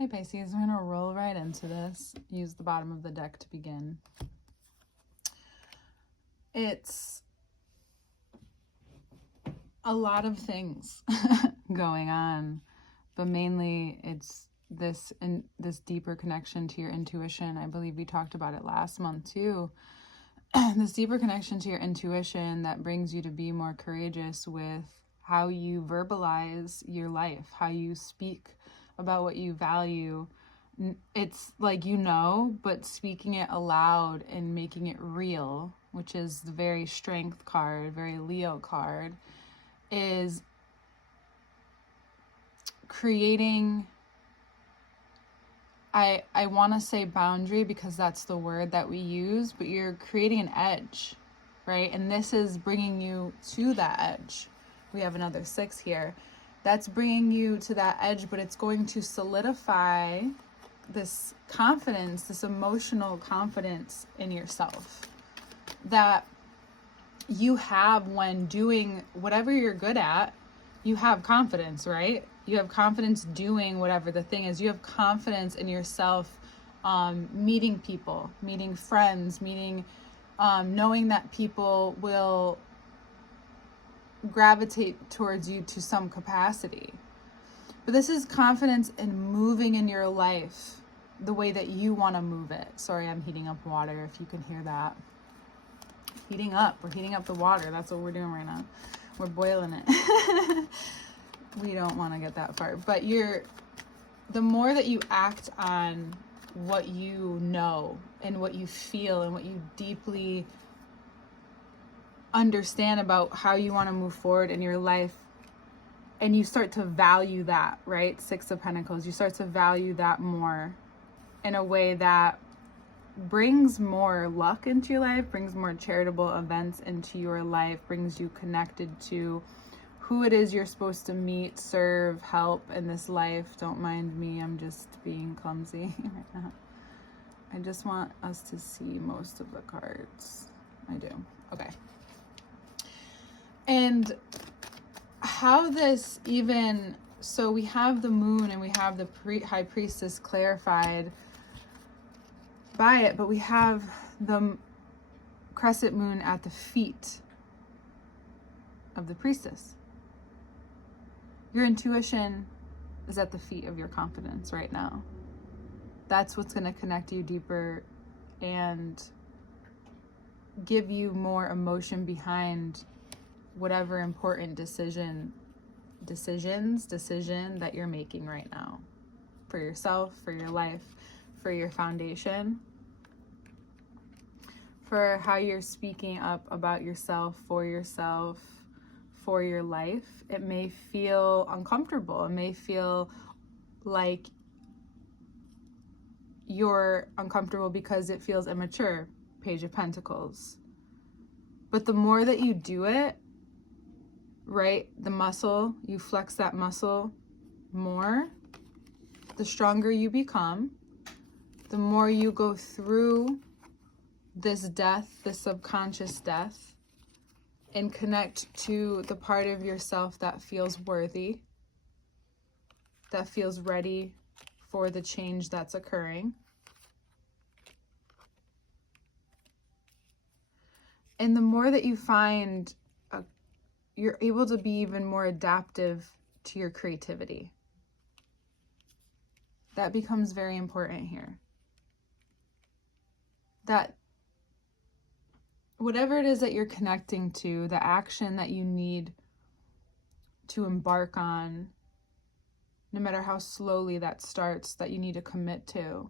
Hey Pisces, we're going to roll right into this. Use the bottom of the deck to begin. It's a lot of things going on, but mainly it's this deeper connection to your intuition. I believe we talked about it last month too. This deeper connection to your intuition that brings you to be more courageous with how you verbalize your life, how you speak about what you value. It's like, but speaking it aloud and making it real, which is the very strength card, very Leo card, is creating, I want to say boundary because that's the word that we use, but you're creating an edge, right? And this is bringing you to that edge. We have another 6 here. That's bringing you to that edge, but it's going to solidify this confidence, this emotional confidence in yourself that you have when doing whatever you're good at. You have confidence, right? You have confidence doing whatever the thing is. You have confidence in yourself, meeting people, meeting friends, knowing that people will gravitate towards you to some capacity. But this is confidence in moving in your life the way that you want to move it. Sorry, I'm heating up water, if you can hear that. Heating up. We're heating up the water. That's what we're doing right now. We're boiling it. We don't want to get that far. But the more that you act on what you know and what you feel and what you deeply understand about how you want to move forward in your life, and you start to value that, right? 6 of Pentacles. You start to value that more in a way that brings more luck into your life, brings more charitable events into your life, brings you connected to who it is you're supposed to meet, serve, help in this life. Don't mind me, I'm just being clumsy right now. I just want us to see most of the cards. I do. Okay. And how this even, so we have the moon and we have the high priestess clarified by it, but we have the crescent moon at the feet of the priestess. Your intuition is at the feet of your confidence right now. That's what's going to connect you deeper and give you more emotion behind whatever important decision that you're making right now for yourself, for your life, for your foundation, for how you're speaking up about yourself, for your life. It may feel uncomfortable. It may feel like you're uncomfortable because it feels immature, Page of Pentacles. But the more that you do it, right, the muscle, you flex that muscle more, the stronger you become, the more you go through this death, this subconscious death, and connect to the part of yourself that feels worthy, that feels ready for the change that's occurring. And the more that you find, you're able to be even more adaptive to your creativity. That becomes very important here. That whatever it is that you're connecting to, the action that you need to embark on, no matter how slowly that starts, that you need to commit to,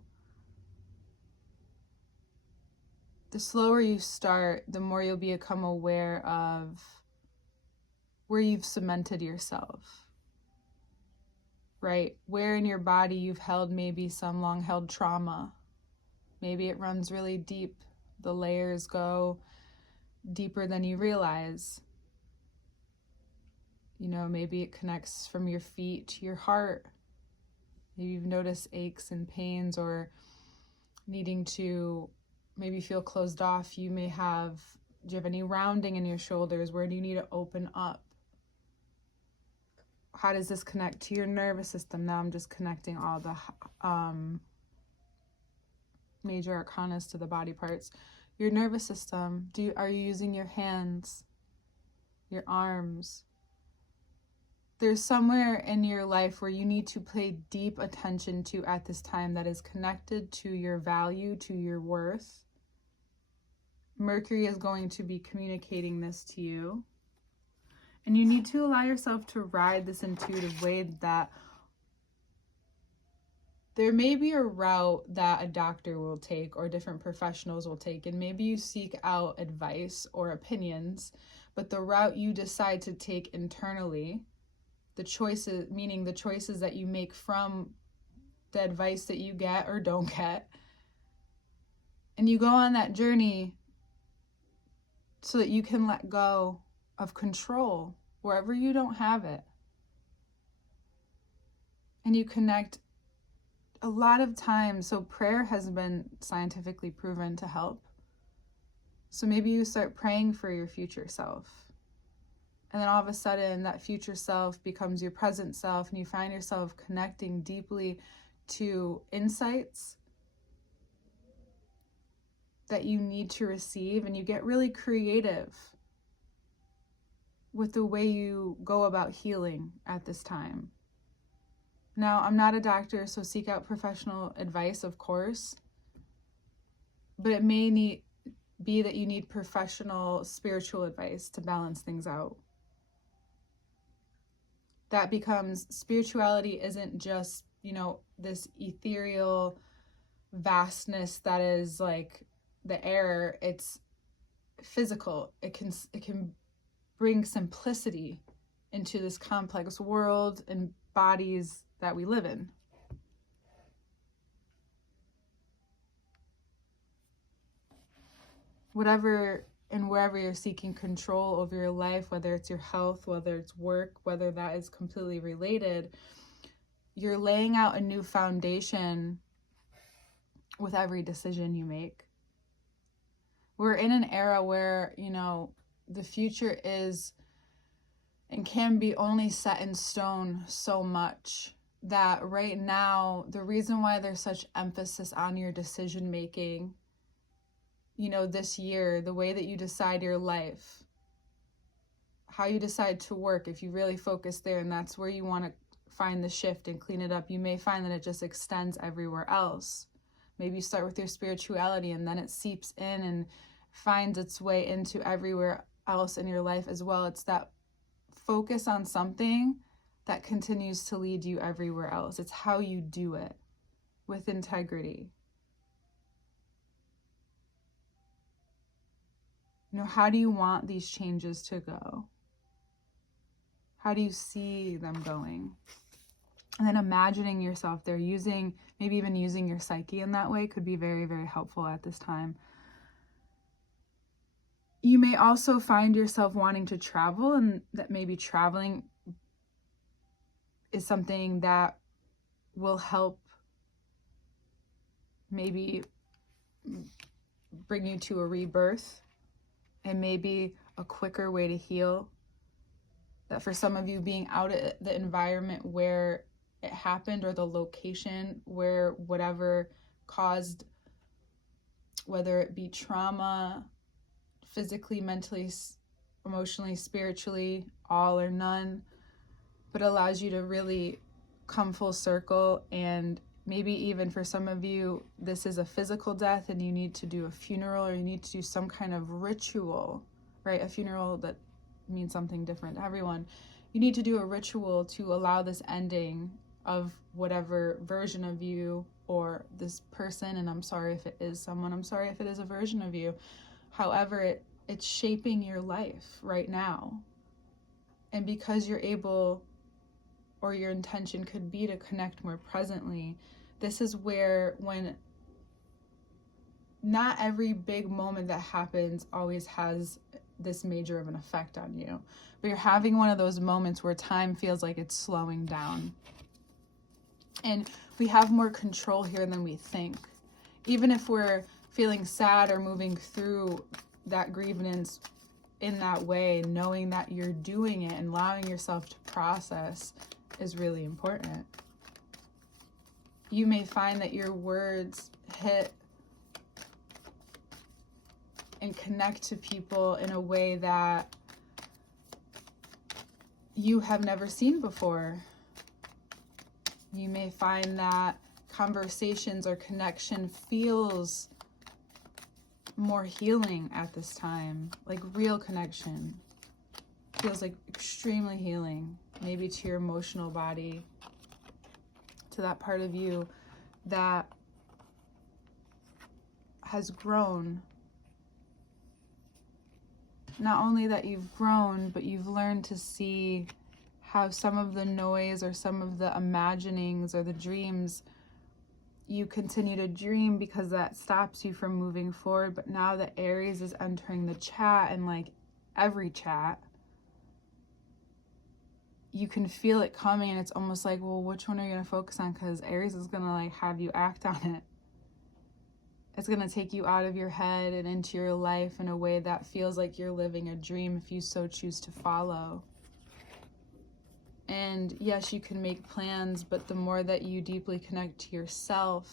the slower you start, the more you'll become aware of where you've cemented yourself, right? Where in your body you've held maybe some long-held trauma. Maybe it runs really deep. The layers go deeper than you realize. Maybe it connects from your feet to your heart. Maybe you've noticed aches and pains or needing to maybe feel closed off. Do you have any rounding in your shoulders? Where do you need to open up? how does this connect to your nervous system? Now I'm just connecting all the major arcanas to the body parts. Your nervous system, are you using your hands, your arms? There's somewhere in your life where you need to pay deep attention to at this time that is connected to your value, to your worth. Mercury is going to be communicating this to you. And you need to allow yourself to ride this intuitive wave that there may be a route that a doctor will take or different professionals will take, and maybe you seek out advice or opinions, but the route you decide to take internally, the choices, meaning the choices that you make from the advice that you get or don't get, and you go on that journey so that you can let go of control wherever you don't have it. And you connect a lot of times. So prayer has been scientifically proven to help. So maybe you start praying for your future self. And then all of a sudden that future self becomes your present self, and you find yourself connecting deeply to insights that you need to receive, and you get really creative with the way you go about healing at this time. Now, I'm not a doctor, so seek out professional advice, of course, but it may be that you need professional spiritual advice to balance things out. That becomes, spirituality isn't just, this ethereal vastness that is like the air. It's physical. It can bring simplicity into this complex world and bodies that we live in. Whatever and wherever you're seeking control over your life, whether it's your health, whether it's work, whether that is completely related, you're laying out a new foundation with every decision you make. We're in an era where, the future is and can be only set in stone so much, that right now, the reason why there's such emphasis on your decision making, this year, the way that you decide your life, how you decide to work, if you really focus there and that's where you want to find the shift and clean it up, you may find that it just extends everywhere else. Maybe you start with your spirituality and then it seeps in and finds its way into everywhere else in your life as well. It's that focus on something that continues to lead you everywhere else. It's how you do it with integrity. How do you want these changes to go? How do you see them going? And then imagining yourself there, maybe even using your psyche in that way could be very, very helpful at this time. You may also find yourself wanting to travel, and that maybe traveling is something that will help maybe bring you to a rebirth and maybe a quicker way to heal. That for some of you, being out of the environment where it happened or the location where whatever caused, whether it be trauma, physically, mentally, emotionally, spiritually, all or none, but allows you to really come full circle. And maybe even for some of you, this is a physical death and you need to do a funeral, or you need to do some kind of ritual, right? A funeral that means something different to everyone. You need to do a ritual to allow this ending of whatever version of you or this person, and I'm sorry if it is someone, I'm sorry if it is a version of you. However, it's shaping your life right now. And because you're able, or your intention could be to connect more presently, this is where, when not every big moment that happens always has this major of an effect on you, but you're having one of those moments where time feels like it's slowing down. And we have more control here than we think. Even if we're feeling sad or moving through that grievance, in that way, knowing that you're doing it and allowing yourself to process is really important. You may find that your words hit and connect to people in a way that you have never seen before. You may find that conversations or connection feels more healing at this time, like real connection. Feels like extremely healing, maybe to your emotional body, to that part of you that has grown. Not only that you've grown, but you've learned to see how some of the noise or some of the imaginings or the dreams, you continue to dream because that stops you from moving forward. But now that Aries is entering the chat, and like every chat, you can feel it coming, and it's almost like, well, which one are you going to focus on? Because Aries is going to like have you act on it. It's going to take you out of your head and into your life in a way that feels like you're living a dream if you so choose to follow. And yes, you can make plans, but the more that you deeply connect to yourself,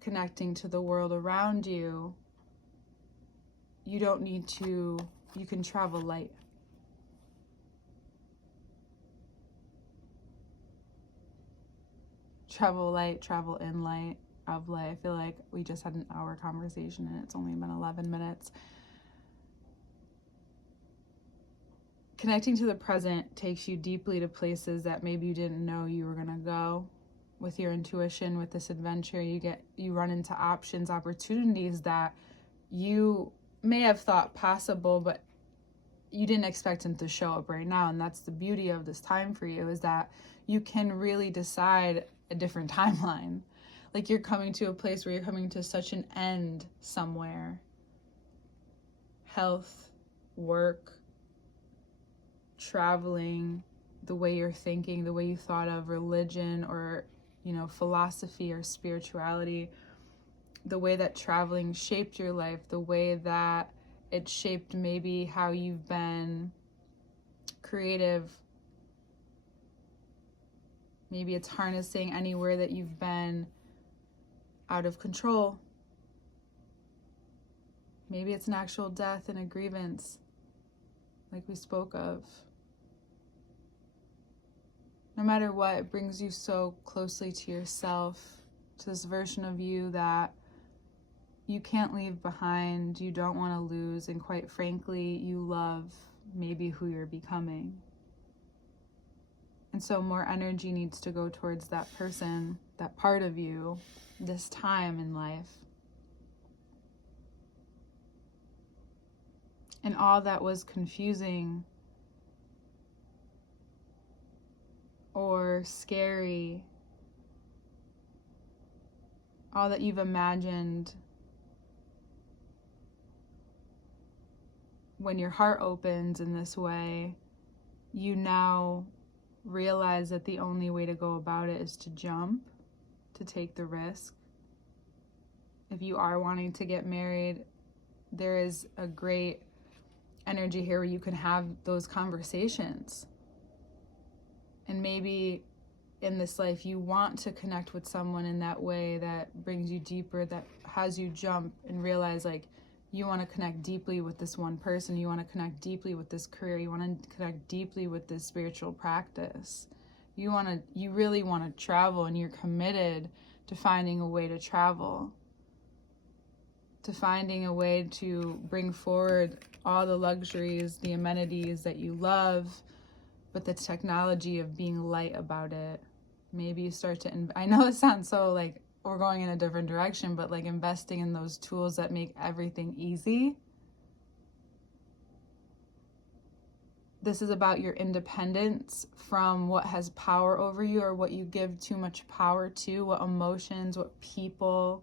connecting to the world around you, you don't need to, you can travel light. Travel light, travel in light, of light. I feel like we just had an hour conversation and it's only been 11 minutes. Connecting to the present takes you deeply to places that maybe you didn't know you were going to go. With your intuition, with this adventure, you run into options, opportunities that you may have thought possible, but you didn't expect them to show up right now. And that's the beauty of this time for you, is that you can really decide a different timeline. Like you're coming to a place where you're coming to such an end somewhere. Health, work, traveling, the way you're thinking, the way you thought of religion or, philosophy or spirituality, the way that traveling shaped your life, the way that it shaped maybe how you've been creative. Maybe it's harnessing anywhere that you've been out of control. Maybe it's an actual death and a grievance, like we spoke of. No matter what, it brings you so closely to yourself, to this version of you that you can't leave behind, you don't want to lose, and quite frankly, you love maybe who you're becoming. And so more energy needs to go towards that person, that part of you, this time in life. And all that was confusing or scary, all that you've imagined, when your heart opens in this way, you now realize that the only way to go about it is to jump, to take the risk. If you are wanting to get married, there is a great energy here where you can have those conversations. And maybe in this life you want to connect with someone in that way that brings you deeper, that has you jump and realize like you want to connect deeply with this one person, you want to connect deeply with this career, you want to connect deeply with this spiritual practice. You really want to travel, and you're committed to finding a way to travel, to finding a way to bring forward all the luxuries, the amenities that you love, but the technology of being light about it. Maybe you start to, I know it sounds so like we're going in a different direction, but like investing in those tools that make everything easy. This is about your independence from what has power over you or what you give too much power to, what emotions, what people,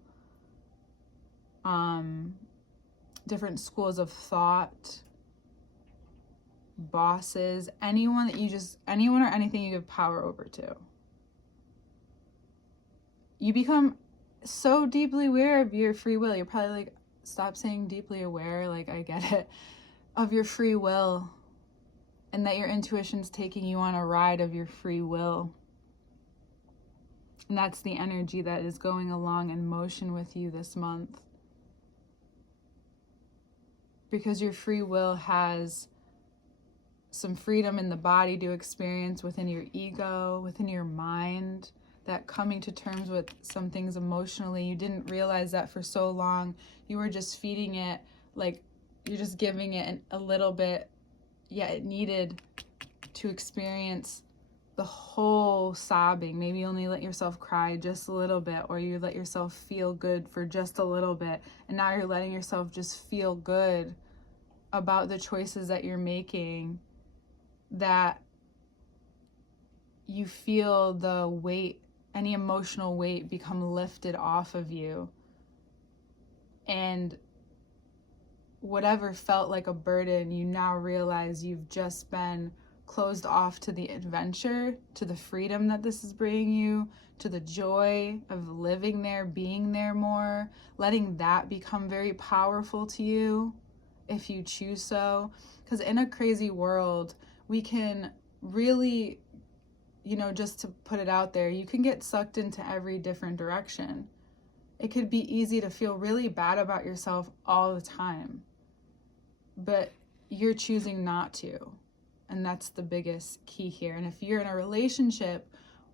different schools of thought, bosses, anyone or anything you give power over to. You become so deeply aware of your free will. You're probably like, stop saying deeply aware, like I get it, of your free will, and that your intuition's taking you on a ride of your free will. And that's the energy that is going along in motion with you this month. Because your free will has some freedom in the body to experience within your ego, within your mind, that coming to terms with some things emotionally. You didn't realize that for so long. You were just feeding it, like you're just giving it a little bit, yet it needed to experience the whole sobbing. Maybe you only let yourself cry just a little bit, or you let yourself feel good for just a little bit. And now you're letting yourself just feel good about the choices that you're making, that you feel the weight, any emotional weight become lifted off of you. And whatever felt like a burden, you now realize you've just been closed off to the adventure, to the freedom that this is bringing you, to the joy of living there, being there more, letting that become very powerful to you if you choose so. Because in a crazy world, we can really, just to put it out there, you can get sucked into every different direction. It could be easy to feel really bad about yourself all the time, but you're choosing not to. And that's the biggest key here. And if you're in a relationship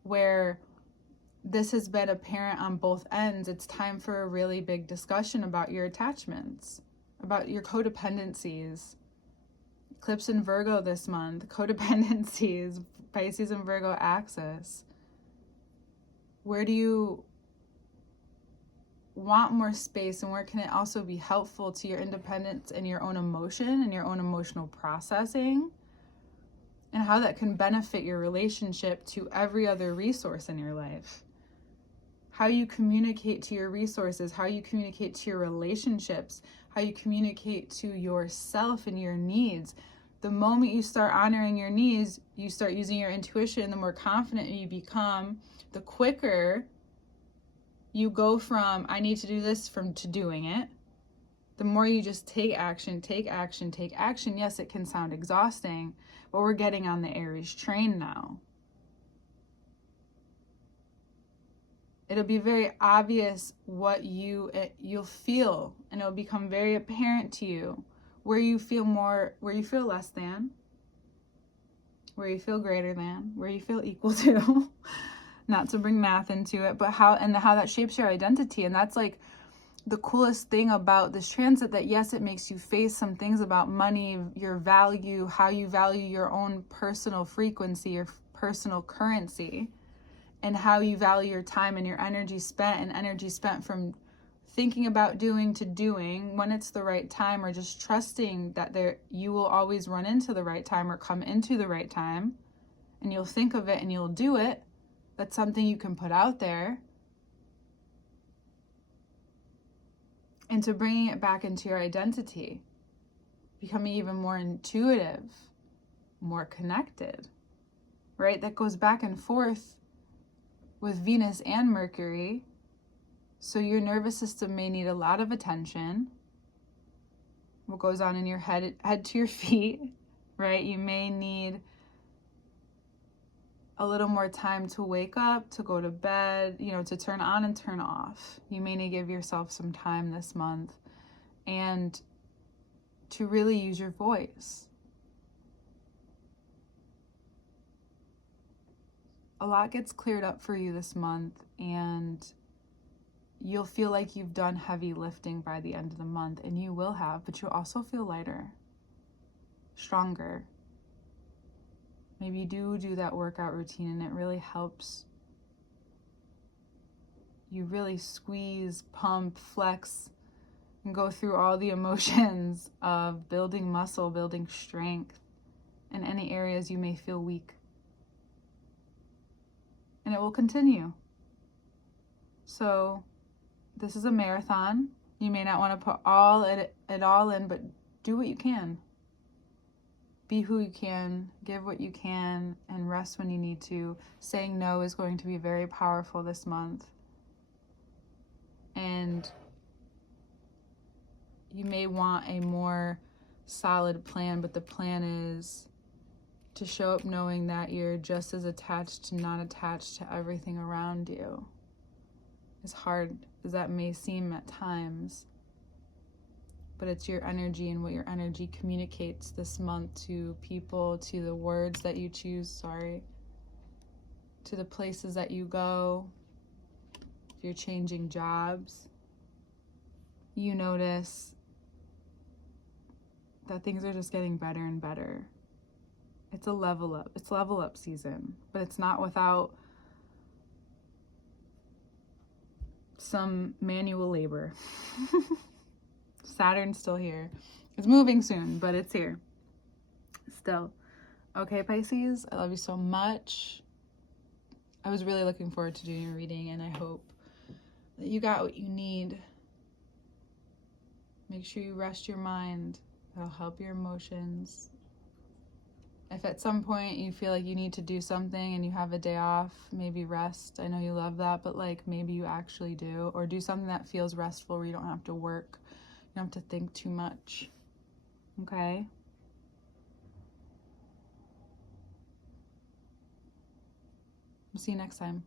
where this has been apparent on both ends, it's time for a really big discussion about your attachments, about your codependencies. Eclipse in Virgo this month, codependencies, Pisces and Virgo axis. Where do you want more space, and where can it also be helpful to your independence and your own emotion and your own emotional processing, and how that can benefit your relationship to every other resource in your life? How you communicate to your resources, how you communicate to your relationships, how you communicate to yourself and your needs. The moment you start honoring your needs, you start using your intuition, the more confident you become, the quicker you go from I need to do this to doing it. The more you just take action, take action, take action. Yes, it can sound exhausting, but we're getting on the Aries train now. It'll be very obvious what you'll feel, and it'll become very apparent to you where you feel more, where you feel less than, where you feel greater than, where you feel equal to. Not to bring math into it, but how that shapes your identity. And that's like the coolest thing about this transit, that yes, it makes you face some things about money, your value, how you value your own personal frequency, your personal currency, and how you value your time and your energy spent from thinking about doing to doing when it's the right time, or just trusting that you will always run into the right time or come into the right time, and you'll think of it and you'll do it. That's something you can put out there. And to bringing it back into your identity, becoming even more intuitive, more connected, right? That goes back and forth with Venus and Mercury. So your nervous system may need a lot of attention. What goes on in your head to your feet, right? You may need a little more time to wake up, to go to bed, to turn on and turn off. You may need to give yourself some time this month, and to really use your voice. A lot gets cleared up for you this month, and you'll feel like you've done heavy lifting by the end of the month, and you will have, but you'll also feel lighter, stronger. Maybe you do that workout routine, and it really helps you really squeeze, pump, flex, and go through all the emotions of building muscle, building strength in any areas you may feel weak. And it will continue. So this is a marathon. You may not want to put it all in, but do what you can. Be who you can, give what you can, and rest when you need to. Saying no is going to be very powerful this month. And you may want a more solid plan, but the plan is to show up knowing that you're just as attached to not attached to everything around you. As hard as that may seem at times, but it's your energy and what your energy communicates this month to people, to the words that you choose, to the places that you go. If you're changing jobs, you notice that things are just getting better and better. It's a level up. It's level up season, but it's not without some manual labor. Saturn's still here. It's moving soon, but it's here still. Okay, Pisces, I love you so much. I was really looking forward to doing your reading, and I hope that you got what you need. Make sure you rest your mind. That'll help your emotions. If at some point you feel like you need to do something and you have a day off, maybe rest. I know you love that, but like maybe you actually do. Or do something that feels restful where you don't have to work. You don't have to think too much. Okay? We'll see you next time.